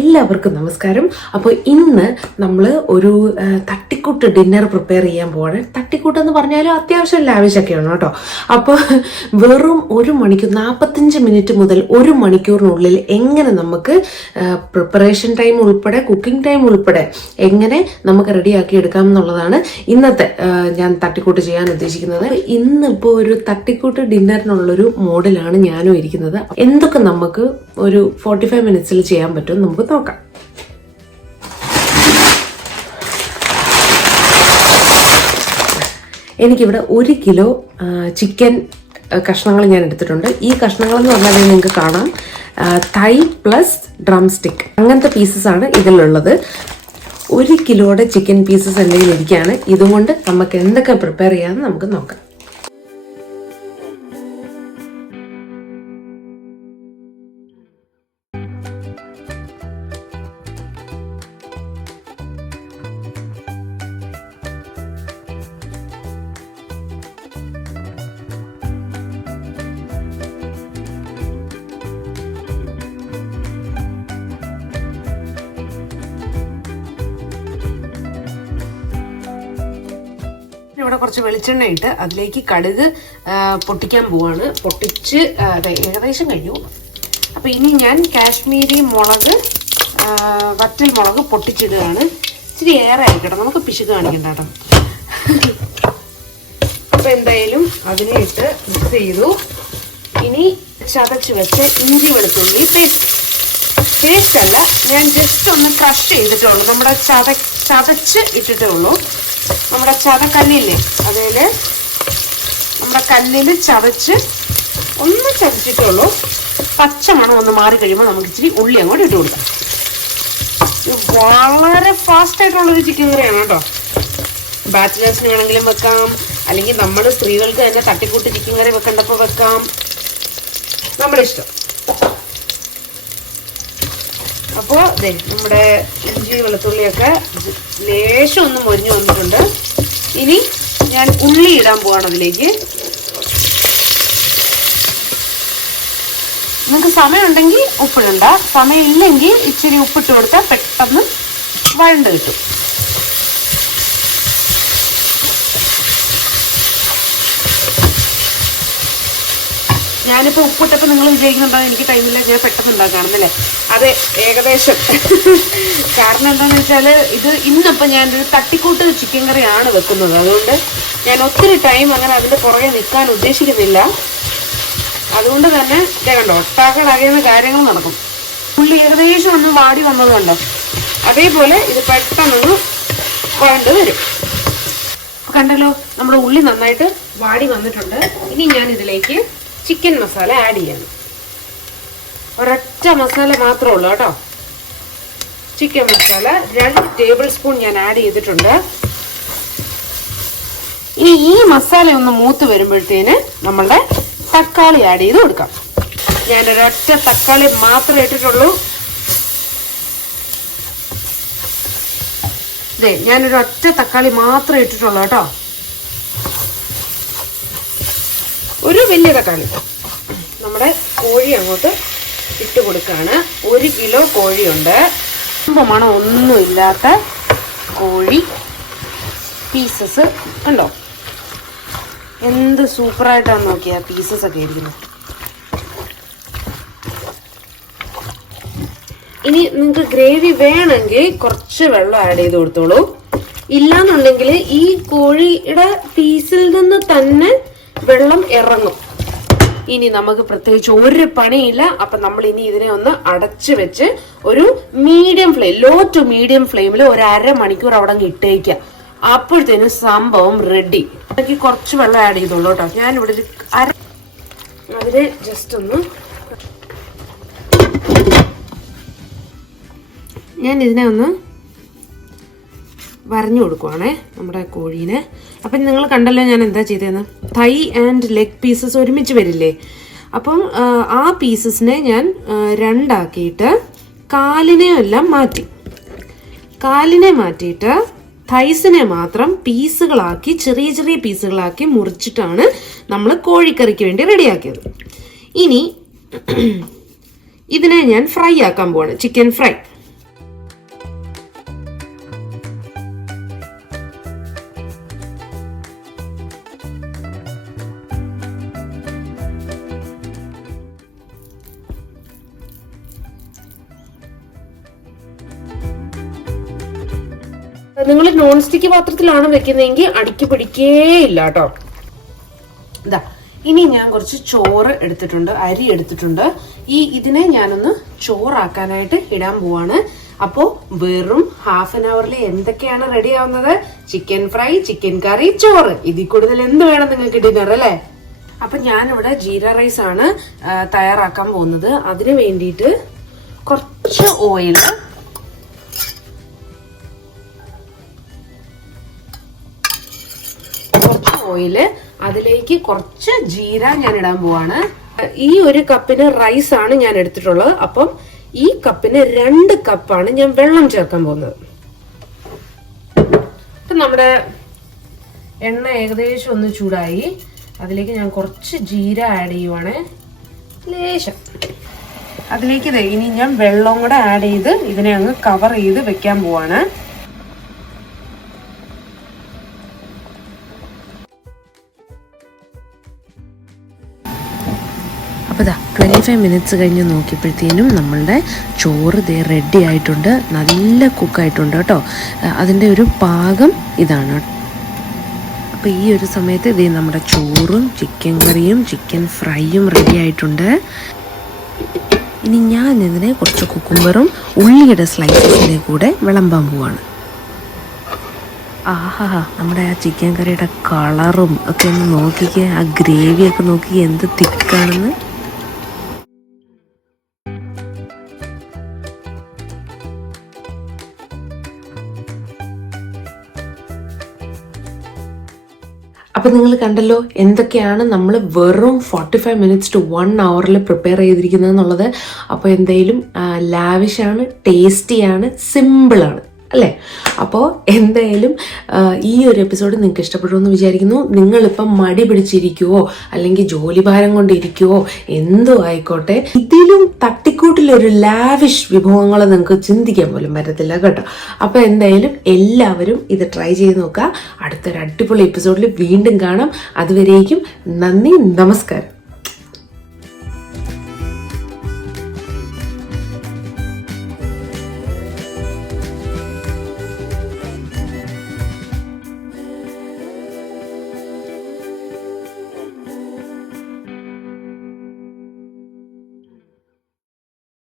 എല്ലാവർക്കും നമസ്കാരം. അപ്പോൾ ഇന്ന് നമ്മൾ ഒരു തട്ടിക്കൂട്ട് ഡിന്നർ പ്രിപ്പയർ ചെയ്യാൻ പോവാണ്. തട്ടിക്കൂട്ട് എന്ന് പറഞ്ഞാലും അത്യാവശ്യം ലാവിഷൊക്കെയാണ് കേട്ടോ. അപ്പോൾ വെറും 1 മണിക്കൂർ 45 മിനിറ്റ് മുതൽ 1 മണിക്കൂറിനുള്ളിൽ എങ്ങനെ നമുക്ക് പ്രിപ്പറേഷൻ ടൈം ഉൾപ്പെടെ കുക്കിംഗ് ടൈം ഉൾപ്പെടെ എങ്ങനെ നമുക്ക് റെഡിയാക്കി എടുക്കാം എന്നുള്ളതാണ് ഇന്നത്തെ ഞാൻ തട്ടിക്കൂട്ട് ചെയ്യാൻ ഉദ്ദേശിക്കുന്നത്. ഇന്നിപ്പോൾ ഒരു തട്ടിക്കൂട്ട് ഡിന്നറിനുള്ളൊരു മോഡലാണ് ഞാനും ഇരിക്കുന്നത്. എന്തൊക്കെ നമുക്ക് ഒരു 45 മിനിറ്റ്സിൽ ചെയ്യാൻ പറ്റും നമുക്ക് നോക്കാം. എനിക്കിവിടെ 1 കിലോ ചിക്കൻ കഷ്ണങ്ങൾ ഞാൻ എടുത്തിട്ടുണ്ട്. ഈ കഷ്ണങ്ങൾ എന്ന് പറഞ്ഞാൽ നിങ്ങൾക്ക് കാണാം തൈ പ്ലസ് ഡ്രം സ്റ്റിക്ക് അങ്ങനത്തെ പീസസ് ആണ് ഇതിലുള്ളത്. 1 കിലോയുടെ ചിക്കൻ പീസസ് എന്തെങ്കിലും ഇരിക്കുകയാണ്. ഇതുകൊണ്ട് നമുക്ക് എന്തൊക്കെ പ്രിപ്പയർ ചെയ്യാമെന്ന് നമുക്ക് നോക്കാം. ഇവിടെ കുറച്ച് വെളിച്ചെണ്ണ ഇട്ട് അതിലേക്ക് കടുക് പൊട്ടിക്കാൻ പോവാണ്. പൊട്ടിച്ച് ഏകദേശം കഴിഞ്ഞു. അപ്പൊ ഇനി ഞാൻ കാശ്മീരി മുളക് വറ്റൽ മുളക് പൊട്ടിച്ചിടുകയാണ്. ഇച്ചിരി ഏറെ ആയിക്കട്ടെ, നമുക്ക് പിശുക്ക് കാണിക്കണ്ട കേട്ടോ. അപ്പൊ എന്തായാലും അതിനെ ഇട്ട് മിക്സ് ചെയ്തു. ഇനി ചതച്ച് വെച്ച് ഇഞ്ചി വെളുത്തുള്ളി പേസ്റ്റ് അല്ല, ഞാൻ ജസ്റ്റ് ഒന്ന് ക്രഷ് ചെയ്തിട്ടേ ഉള്ളൂ. നമ്മുടെ ചതച്ച് ഇട്ടിട്ടേ ഉള്ളൂ. നമ്മുടെ ചതക്കല്ലില്ലേ, അതിൽ നമ്മുടെ കല്ലിൽ ചതച്ച് ഒന്ന് ചതച്ചിട്ടേ ഉള്ളൂ. പച്ചമണം ഒന്ന് മാറി കഴിയുമ്പോൾ നമുക്ക് ഇച്ചിരി ഉള്ളി അങ്ങോട്ട് ഇട്ട് കൊടുക്കാം. വളരെ ഫാസ്റ്റ് ആയിട്ടുള്ളൊരു ചിക്കൻ കറിയാണ് കേട്ടോ. ബാച്ചിലേഴ്സിന് വേണമെങ്കിലും വെക്കാം, അല്ലെങ്കിൽ നമ്മൾ സ്ത്രീകൾക്ക് തന്നെ തട്ടിക്കൂട്ട് ചിക്കൻ കറി വെക്കേണ്ടപ്പോൾ വെക്കാം, നമ്മുടെ ഇഷ്ടം. അപ്പോൾ അതെ, നമ്മുടെ ഇഞ്ചി വെളുത്തുള്ളിയൊക്കെ ലേശം ഒന്ന് മൊരിഞ്ഞു വന്നിട്ടുണ്ട്. ഇനി ഞാൻ ഉള്ളി ഇടാൻ പോവാണ് അതിലേക്ക്. നിങ്ങൾക്ക് സമയമുണ്ടെങ്കിൽ ഉപ്പിടണ്ട, സമയമില്ലെങ്കിൽ ഇച്ചിരി ഉപ്പിട്ട് കൊടുത്താൽ പെട്ടെന്ന് വഴണ്ട് കിട്ടും. ഞാനിപ്പോൾ ഉപ്പിട്ടപ്പോൾ നിങ്ങൾ വിചാരിക്കുന്നുണ്ടാവും എനിക്ക് ടൈമില്ല, ഞാൻ പെട്ടെന്ന് ഉണ്ടാക്കുകയാണെന്നല്ലേ. അതെ, ഏകദേശം. കാരണം എന്താണെന്ന് വെച്ചാൽ ഇന്നിപ്പോൾ ഞാനൊരു തട്ടിക്കൂട്ട് ചിക്കൻ കറിയാണ് വെക്കുന്നത്. അതുകൊണ്ട് ഞാൻ ഒത്തിരി ടൈം അങ്ങനെ അതിൻ്റെ പുറകെ നിൽക്കാൻ ഉദ്ദേശിക്കുന്നില്ല. അതുകൊണ്ട് തന്നെ ഇതേ കണ്ടോ, ഒട്ടാക്കടകയുന്ന കാര്യങ്ങൾ നടക്കും. ഉള്ളി ഏകദേശം ഒന്ന് വാടി വന്നത് കണ്ടോ, അതേപോലെ ഇത് പെട്ടെന്നൊന്ന് വഴണ്ട് വരും. കണ്ടല്ലോ, നമ്മുടെ ഉള്ളി നന്നായിട്ട് വാടി വന്നിട്ടുണ്ട്. ഇനി ഞാൻ ഇതിലേക്ക് ചിക്കൻ മസാല ആഡ് ചെയ്യണം. ഒരൊറ്റ മസാല മാത്രമേ ഉള്ളൂ കേട്ടോ. ചിക്കൻ മസാല 2 ടേബിൾ സ്പൂൺ ഞാൻ ആഡ് ചെയ്തിട്ടുണ്ട്. ഇനി ഈ മസാല ഒന്ന് മൂത്ത് വരുമ്പോഴത്തേന് നമ്മളുടെ തക്കാളി ആഡ് ചെയ്ത് കൊടുക്കാം. ഞാനൊരൊറ്റ തക്കാളി മാത്രമേ ഇട്ടിട്ടുള്ളൂ. ഇതേ, ഞാനൊരൊറ്റ തക്കാളി മാത്രമേ ഇട്ടിട്ടുള്ളൂ കേട്ടോ. ഒരു വലിയ തക്കാളി. നമ്മുടെ കോഴി അങ്ങോട്ട് ഇട്ട് കൊടുക്കുകയാണ്. 1 കിലോ കോഴിയുണ്ട്. മണം ഒന്നുമില്ലാത്ത കോഴി പീസസ് കണ്ടോ, എന്ത് സൂപ്പറായിട്ടാണ് നോക്കിയാ പീസസ് ഒക്കെ ഇരിക്കുന്നത്. ഇനി നിങ്ങൾക്ക് ഗ്രേവി വേണമെങ്കിൽ കുറച്ച് വെള്ളം ആഡ് ചെയ്ത് കൊടുത്തോളൂ. ഇല്ലാന്നുണ്ടെങ്കിൽ ഈ കോഴിയുടെ പീസിൽ നിന്ന് തന്നെ വെള്ളം ഇറങ്ങും. ഇനി നമുക്ക് പ്രത്യേകിച്ച് ഒരു പണിയില്ല. അപ്പൊ നമ്മൾ ഇനി ഇതിനെ ഒന്ന് അടച്ചു വെച്ച് ഒരു medium flame, low to medium ഫ്ലെയിമിൽ ഒരു 1/2 മണിക്കൂർ അവിടെ ഇട്ടേക്കുക. അപ്പോഴത്തേനും സംഭവം റെഡി. എനിക്ക് കുറച്ച് വെള്ളം ആഡ് ചെയ്തോളൂ കേട്ടോ. ഞാനിവിടെ ഒരു അതിനെ ജസ്റ്റ് ഒന്ന് ഞാൻ ഇതിനെ ഒന്ന് വരഞ്ഞു കൊടുക്കുവാണേ നമ്മുടെ കോഴീനെ. അപ്പം നിങ്ങൾ കണ്ടല്ലോ ഞാൻ എന്താ ചെയ്തതെന്ന്. തൈ ആൻഡ് ലെഗ് പീസസ് ഒരുമിച്ച് വരില്ലേ, അപ്പം ആ പീസസിനെ ഞാൻ 2 ആക്കിയിട്ട് കാലിനെ മാറ്റിയിട്ട് തൈസിനെ മാത്രം പീസുകളാക്കി ചെറിയ ചെറിയ പീസുകളാക്കി മുറിച്ചിട്ടാണ് നമ്മൾ കോഴിക്കറിക്ക് വേണ്ടി റെഡിയാക്കിയത്. ഇനി ഇതിനെ ഞാൻ ഫ്രൈ ആക്കാൻ പോവാണ്, ചിക്കൻ ഫ്രൈ. നിങ്ങൾ നോൺ സ്റ്റിക്ക് പാത്രത്തിലാണ് വെക്കുന്നതെങ്കിൽ അടിക്ക് പിടിക്കേയില്ല കേട്ടോ. ഇതാ ഇനി ഞാൻ കുറച്ച് ചോറ് എടുത്തിട്ടുണ്ട്, അരി എടുത്തിട്ടുണ്ട്. ഇതിനെ ഞാനൊന്ന് ചോറാക്കാനായിട്ട് ഇടാൻ പോവാണ്. അപ്പോ വെറും ഹാഫ് ആൻ അവറിൽ എന്തൊക്കെയാണ് റെഡി ആവുന്നത്? ചിക്കൻ ഫ്രൈ, ചിക്കൻ കറി, ചോറ്. ഇതിൽ കൂടുതൽ എന്ത് വേണം നിങ്ങൾക്ക് ഡിന്നർ അല്ലേ? അപ്പൊ ഞാനിവിടെ ജീര റൈസ് ആണ് തയ്യാറാക്കാൻ പോകുന്നത്. അതിന് വേണ്ടിയിട്ട് കുറച്ച് ഓയില്, അതിലേക്ക് കുറച്ച് ജീര ഞാൻ ഇടാൻ പോവാണ്. ഈ ഒരു കപ്പിന് റൈസ് ആണ് ഞാൻ എടുത്തിട്ടുള്ളത്. അപ്പം ഈ കപ്പിന് 2 കപ്പാണ് ഞാൻ വെള്ളം ചേർക്കാൻ പോകുന്നത്. അപ്പൊ നമ്മുടെ എണ്ണ ഏകദേശം ഒന്ന് ചൂടായി. അതിലേക്ക് ഞാൻ കുറച്ച് ജീര ആഡ് ചെയ്യുവാണ്, ലേശം. അതിലേക്ക് ഇനി ഞാൻ വെള്ളം കൂടെ ആഡ് ചെയ്ത് ഇതിനെ അങ്ങ് കവർ ചെയ്ത് വെക്കാൻ പോവാണ്. അപ്പോൾ 25 മിനിറ്റ്സ് കഴിഞ്ഞ് നോക്കിയപ്പോഴത്തേനും നമ്മളുടെ ചോറ് റെഡി ആയിട്ടുണ്ട്. നല്ല കുക്കായിട്ടുണ്ട് കേട്ടോ. അതിൻ്റെ ഒരു പാകം ഇതാണ്. അപ്പോൾ ഈ ഒരു സമയത്ത് നമ്മുടെ ചോറും ചിക്കൻ കറിയും ചിക്കൻ ഫ്രൈയും റെഡി ആയിട്ടുണ്ട്. ഇനി ഞാൻ ഇതിനെ കുറച്ച് കുക്കുംബറും ഉള്ളിയുടെ സ്ലൈസസിൻ്റെ കൂടെ വിളമ്പാൻ പോവാണ്. ആഹാ, നമ്മുടെ ആ ചിക്കൻ കറിയുടെ കളറും ഒക്കെ ഒന്ന് നോക്കിക്കുക, ആ ഗ്രേവിയൊക്കെ നോക്കി എന്ത് തിക്കാണെന്ന്. അപ്പം നിങ്ങൾ കണ്ടല്ലോ എന്തൊക്കെയാണ് നമ്മൾ വെറും 45 മിനിറ്റ്സ് ടു 1 hour പ്രിപ്പയർ ചെയ്തിരിക്കുന്നത് എന്നുള്ളത്. അപ്പോൾ എന്തായാലും ലാവിഷാണ്, ടേസ്റ്റിയാണ്, സിമ്പിളാണ് അല്ലേ? അപ്പോൾ എന്തായാലും ഈ ഒരു എപ്പിസോഡ് നിങ്ങൾക്ക് ഇഷ്ടപ്പെടുമെന്ന് വിചാരിക്കുന്നു. നിങ്ങളിപ്പം മടി പിടിച്ചിരിക്കുവോ അല്ലെങ്കിൽ ജോലിഭാരം കൊണ്ടിരിക്കുവോ എന്തോ ആയിക്കോട്ടെ, ഇതിലും തട്ടിക്കൂട്ടിലൊരു ലാവിഷ് വിഭവങ്ങൾ നിങ്ങൾക്ക് ചിന്തിക്കാൻ പോലും പറ്റത്തില്ല കേട്ടോ. അപ്പോൾ എന്തായാലും എല്ലാവരും ഇത് ട്രൈ ചെയ്ത് നോക്കുക. അടുത്തൊരു അടിപൊളി എപ്പിസോഡിൽ വീണ്ടും കാണാം. അതുവരേക്കും നന്ദി, നമസ്കാരം.